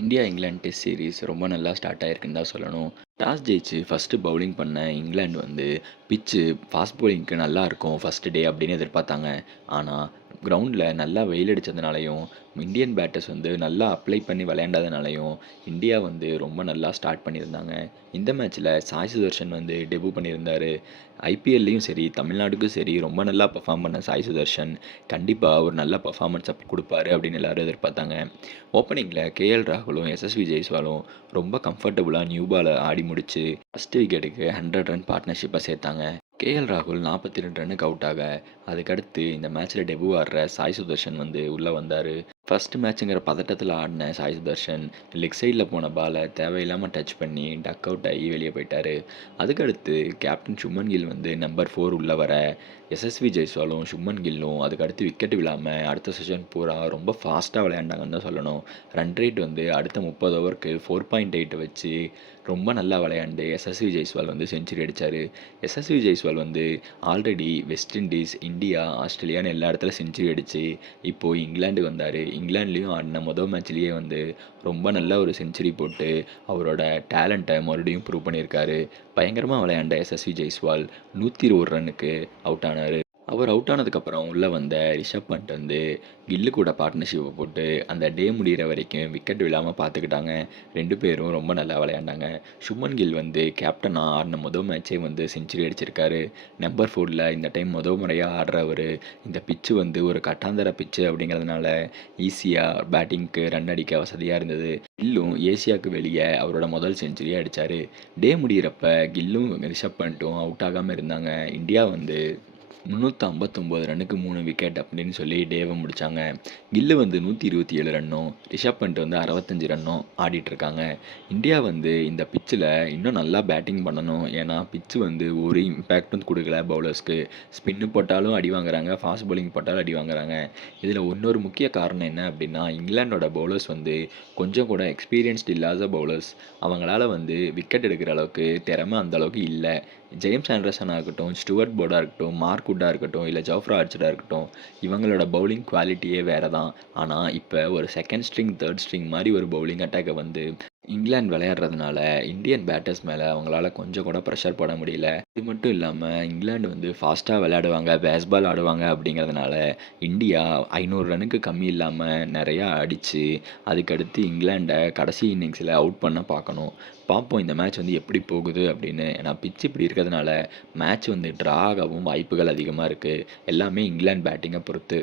India England test series ரொம்ப நல்லா start ஆகிருக்குன்னு தான் சொல்லணும். டாஸ் ஜெயிச்சு ஃபஸ்ட்டு பவுலிங் பண்ண இங்கிலாந்து வந்து பிச்சு ஃபாஸ்ட் பவுலிங்க்கு நல்லாயிருக்கும் ஃபஸ்ட்டு டே அப்படின்னு எதிர்பார்த்தாங்க. ஆனால் கிரவுண்டில் நல்லா வெயில் அடித்ததுனாலையும் இந்தியன் பேட்டர்ஸ் வந்து நல்லா அப்ளை பண்ணி விளையாண்டதுனாலையும் இந்தியா வந்து ரொம்ப நல்லா ஸ்டார்ட் பண்ணியிருந்தாங்க. இந்த மேட்ச்சில் சாய் சுதர்ஷன் வந்து டெபு பண்ணியிருந்தார். ஐபிஎல்லையும் சரி தமிழ்நாடுக்கும் சரி ரொம்ப நல்லா பர்ஃபார்ம் பண்ண சாய் சுதர்ஷன். கண்டிப்பாக ஒரு நல்ல பர்ஃபார்மன்ஸை கொடுப்பாரு அப்படின்னு எல்லாரும் எதிர்பார்த்தாங்க. ஓப்பனிங்கில் கேஎல் ராகுலும் எஸ்எஸ்வி ஜெய்ஸ்வாலும் ரொம்ப கம்ஃபர்டபுளாக நியூ பாலை ஆடி முடிச்சு ஃபஸ்ட் விக்கெட்டுக்கு ஹண்ட்ரட் ரன் பார்ட்னர்ஷிப்பை சேர்த்தாங்க. கேஎல் ராகுல் நாற்பத்தி ரெண்டு ரன்னுக்கு அவுட் ஆக அதுக்கடுத்து இந்த மேட்ச்சில் டெபு ஆடுற சாய் சுதர்ஷன் வந்து உள்ளே வந்தார். ஃபஸ்ட்டு மேட்ச்சுங்கிற பதட்டத்தில் ஆடின சாய் சுதர்ஷன் லெக் சைடில் போன பாலை தேவையில்லாமல் டச் பண்ணி டக் அவுட் ஆகி வெளியே போயிட்டார். அதுக்கடுத்து கேப்டன் சுமன் கில் வந்து நம்பர் ஃபோர் உள்ளே வர எஸ்எஸ்வி ஜெய்ஸ்வாலும் சுமன் கில்லும் அதுக்கடுத்து விக்கெட் விழாமல் அடுத்த செஷன் பூரா ரொம்ப ஃபாஸ்ட்டாக விளையாண்டாங்கன்னு தான் சொல்லணும். ரன் ரேட் வந்து அடுத்த முப்பது ஓவருக்கு ஃபோர் பாயிண்ட் எயிட் வச்சு ரொம்ப நல்லா விளையாண்டு எஸ்எஸ்வி ஜெய்ஸ்வால் வந்து செஞ்சுரி அடித்தார் எஸ்எஸ்வி ஜெய்ஸ்வால் வந்து ஆல்ரெடி வெஸ்ட் இண்டீஸ் இந்தியா ஆஸ்திரேலியான்னு எல்லா இடத்துல செஞ்சுரி அடித்து இப்போது இங்கிலாண்டு வந்தார். இங்கிலாண்ட்லேயும் ஆடின மொதல் மேட்ச்லேயே வந்து ரொம்ப நல்ல ஒரு செஞ்சுரி போட்டு அவரோட டேலண்ட்டை மறுபடியும் ப்ரூவ் பண்ணியிருக்காரு. பயங்கரமாக விளையாண்ட எஸ்எஸ்வி ஜெய்ஸ்வால் நூற்றி இருபது ரன்னுக்கு அவுட் ஆனார். அவர் அவுட் ஆனதுக்கப்புறம் உள்ளே வந்த ரிஷப் பண்ட் வந்து கில்லு கூட பார்ட்னர்ஷிப்பை போட்டு அந்த டே முடிகிற வரைக்கும் விக்கெட் விழாமல் பார்த்துக்கிட்டாங்க ரெண்டு பேரும் ரொம்ப நல்லா விளையாண்டாங்க. சுமன் கில் வந்து கேப்டனாக ஆடின மொதல் மேட்சே வந்து செஞ்சுரி அடிச்சிருக்காரு. நம்பர் ஃபோரில் இந்த டைம் மொதல் முறையாக ஆடுறவர் இந்த பிச்சு வந்து ஒரு கட்டாந்தர பிச்சு அப்படிங்கிறதுனால ஈஸியாக பேட்டிங்க்கு ரன் அடிக்க வசதியாக இருந்தது. கில்லும் ஏசியாவுக்கு வெளியே அவரோட முதல் செஞ்சுரியை அடித்தார் டே முடிகிறப்ப கில்லும் ரிஷப் பண்ணிட்டும் அவுட் ஆகாமல் இருந்தாங்க. இந்தியா வந்து முந்நூற்றி ஐம்பத்தொம்போது ரன்னுக்கு மூணு விக்கெட் அப்படின்னு சொல்லி டேவை முடித்தாங்க கில்லு வந்து நூற்றி இருபத்தி ஏழு ரன்னும் ரிஷப் பண்ட் வந்து அறுபத்தஞ்சு ரன்னும் ஆடிட்டுருக்காங்க இந்தியா வந்து இந்த பிச்சில் இன்னும் நல்லா பேட்டிங் பண்ணணும். ஏன்னா பிச்சு வந்து ஒரு இம்பேக்டும் கொடுக்கல பவுலர்ஸ்க்கு ஸ்பின்னு போட்டாலும் அடி வாங்குறாங்க ஃபாஸ்ட் பவுலிங் போட்டாலும் அடி வாங்குறாங்க. இதில் இன்னொரு முக்கிய காரணம் என்ன அப்படின்னா இங்கிலாண்டோட பவுலர்ஸ் வந்து கொஞ்சம் கூட எக்ஸ்பீரியன்ஸ்டு இல்லாத பவுலர்ஸ் அவங்களால வந்து விக்கெட் எடுக்கிற அளவுக்கு திறமை அந்த அளவுக்கு இல்லை. ஜேம்ஸ் ஆண்டர்சனாக இருக்கட்டும் ஸ்டுவர்ட் போர்டாக இருக்கட்டும் மார்க் வுட்டாக இருக்கட்டும் இல்லை ஜோஃப்ரா ஆர்ச்சடாக இருக்கட்டும் இவங்களோட பவுலிங் குவாலிட்டியே வேறு தான் ஆனால் இப்போ ஒரு செகண்ட் ஸ்ட்ரிங் தேர்ட் ஸ்ட்ரிங் மாதிரி ஒரு பவுலிங் அட்டாக்கை வந்து இங்கிலாந்து விளையாடுறதுனால இந்தியன் பேட்டர்ஸ் மேலே அவங்களால கொஞ்சம் கூட ப்ரெஷர் போட முடியல. இது மட்டும் இல்லாமல் இங்கிலாந்து வந்து ஃபாஸ்ட்டாக விளையாடுவாங்க பேஸ்பால் ஆடுவாங்க அப்படிங்கிறதுனால இந்தியா ஐநூறு ரன்னுக்கு கம்மி இல்லாமல் நிறையா அடித்து அதுக்கடுத்து இங்கிலாண்டை கடைசி இன்னிங்ஸில் அவுட் பண்ண பார்க்கணும். பார்ப்போம் இந்த மேட்ச் வந்து எப்படி போகுது அப்படின்னு. ஏன்னா பிச் இப்படி இருக்கிறதுனால மேட்ச் வந்து ட்ரா ஆகவும் வாய்ப்புகள் அதிகமாக இருக்குது எல்லாமே இங்கிலாந்து பேட்டிங்கை பொறுத்து.